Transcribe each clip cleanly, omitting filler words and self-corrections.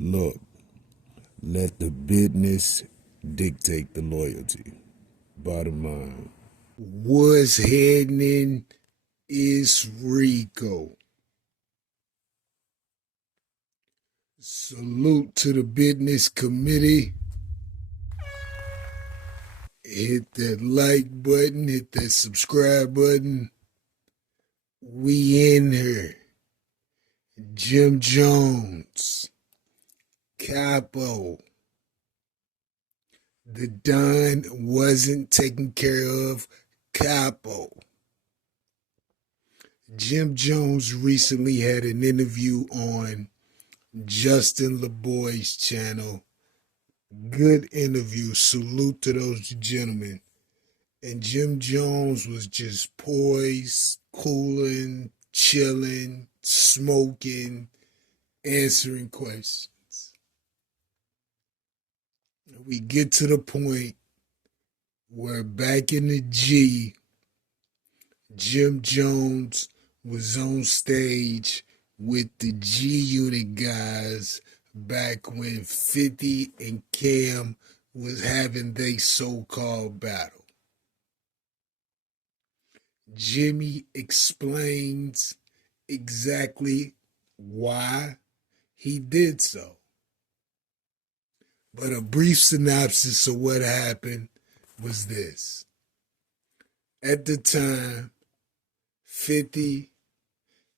Look, let the business dictate the loyalty. Bottom line. What's happening is Rico. Salute to the business committee. Hit that like button, hit that subscribe button. We in here. Jim Jones, Capo. The Don wasn't taken care of. Capo. Jim Jones recently had an interview on Justin LeBoy's channel. Good interview. Salute to those gentlemen. And Jim Jones was just poised, cooling, chilling, smoking, answering questions. We get to the point where back in the G, Jim Jones was on stage with the G Unit guys back when 50 and Cam was having their so-called battle. Jimmy explains exactly why he did so. But a brief synopsis of what happened was this. At the time, 50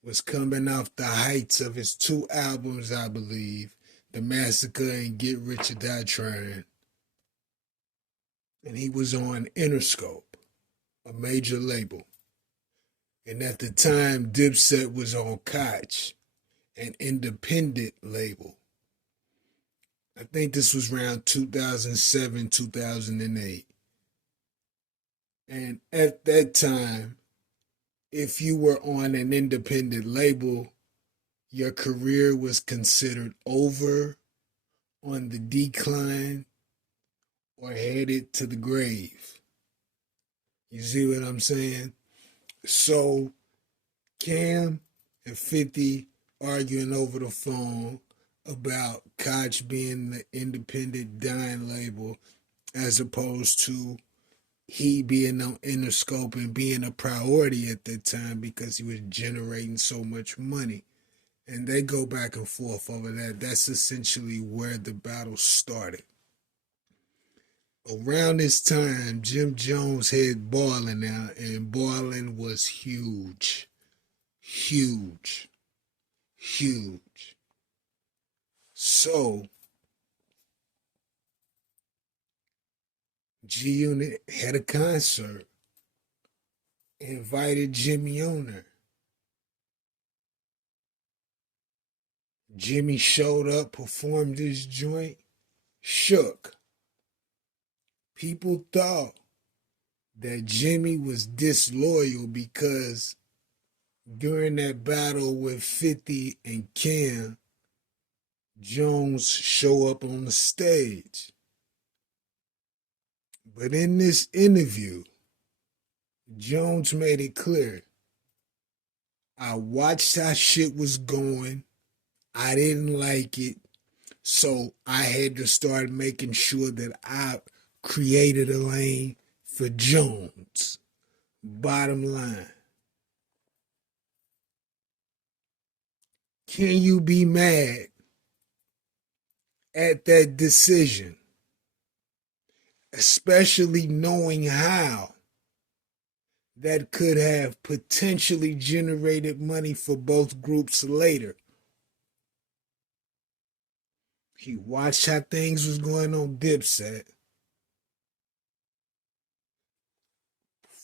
was coming off the heights of his 2 albums, I believe, The Massacre and Get Rich or Die Trying. And he was on Interscope, a major label. And at the time, Dipset was on Koch, an independent label. I think this was around 2007, 2008. And at that time, if you were on an independent label, your career was considered over, on the decline, or headed to the grave. You see what I'm saying? So, Cam and 50 arguing over the phone about Koch being the independent dying label as opposed to he being on Interscope and being a priority at that time because he was generating so much money. And they go back and forth over that. That's essentially where the battle started. Around this time, Jim Jones had Balling out, and Balling was huge. Huge. Huge. So, G Unit had a concert, invited Jimmy on there. Jimmy showed up, performed his joint, shook. People thought that Jimmy was disloyal because during that battle with 50 and Cam, Jones show up on the stage. But in this interview, Jones made it clear. I watched how shit was going. I didn't like it. So I had to start making sure that I created a lane for Jones. Bottom line. Can you be mad at that decision? Especially knowing how that could have potentially generated money for both groups later. He watched how things was going on Dipset.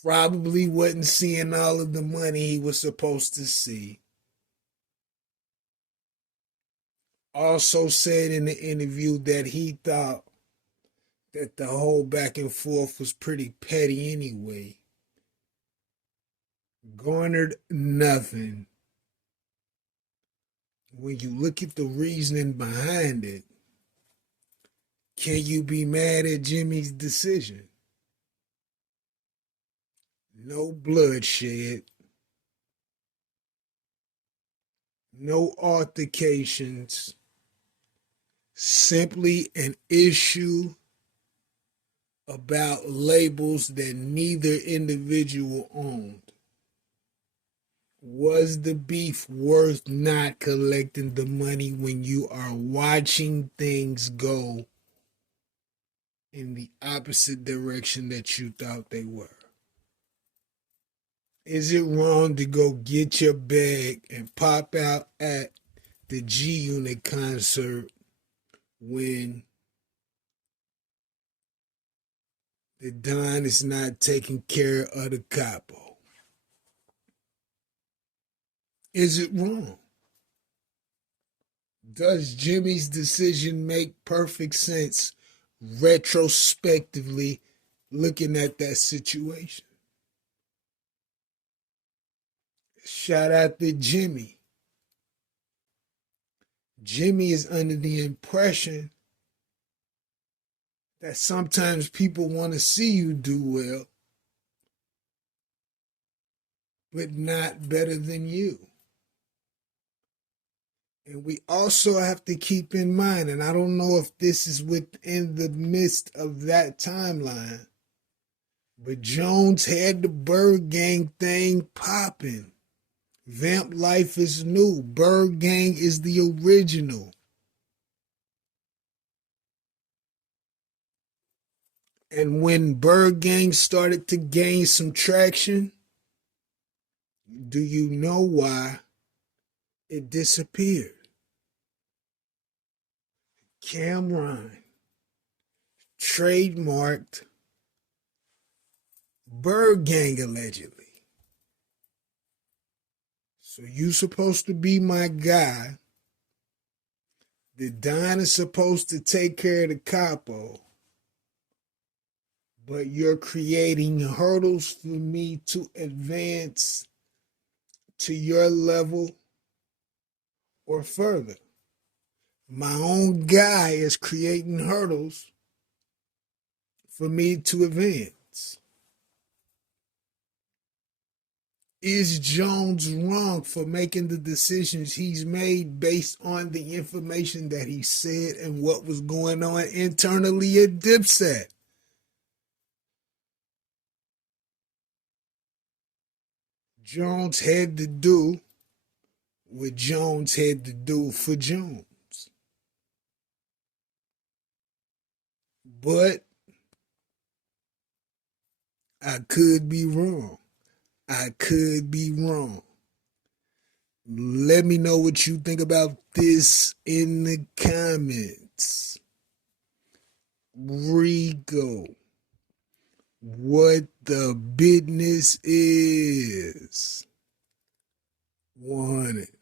Probably wasn't seeing all of the money he was supposed to see. Also said in the interview that he thought that the whole back and forth was pretty petty anyway. Garnered nothing. When you look at the reasoning behind it, can you be mad at Jimmy's decision? No bloodshed. No altercations. simply an issue about labels that neither individual owned. Was the beef worth not collecting the money when you are watching things go in the opposite direction that you thought they were? Is it wrong to go get your bag and pop out at the G Unit concert when the Don is not taking care of the Capo? Is it wrong? Does Jimmy's decision make perfect sense retrospectively looking at that situation? Shout out to Jimmy. Jimmy is under the impression that sometimes people want to see you do well, but not better than you. And we also have to keep in mind, and I don't know if this is within the midst of that timeline, but Jones had the Bird Gang thing popping. Vamp Life is new. Bird Gang is the original. And when Bird Gang started to gain some traction, do you know why it disappeared? Cameron trademarked Bird Gang allegedly. So you supposed to be my guy. The Don is supposed to take care of the Capo. But you're creating hurdles for me to advance to your level or further. My own guy is creating hurdles for me to advance. Is Jones wrong for making the decisions he's made based on the information that he said and what was going on internally at Dipset? Jones had to do what Jones had to do for Jones. But I could be wrong. I could be wrong. Let me know what you think about this in the comments. Rico, what the business is. 100.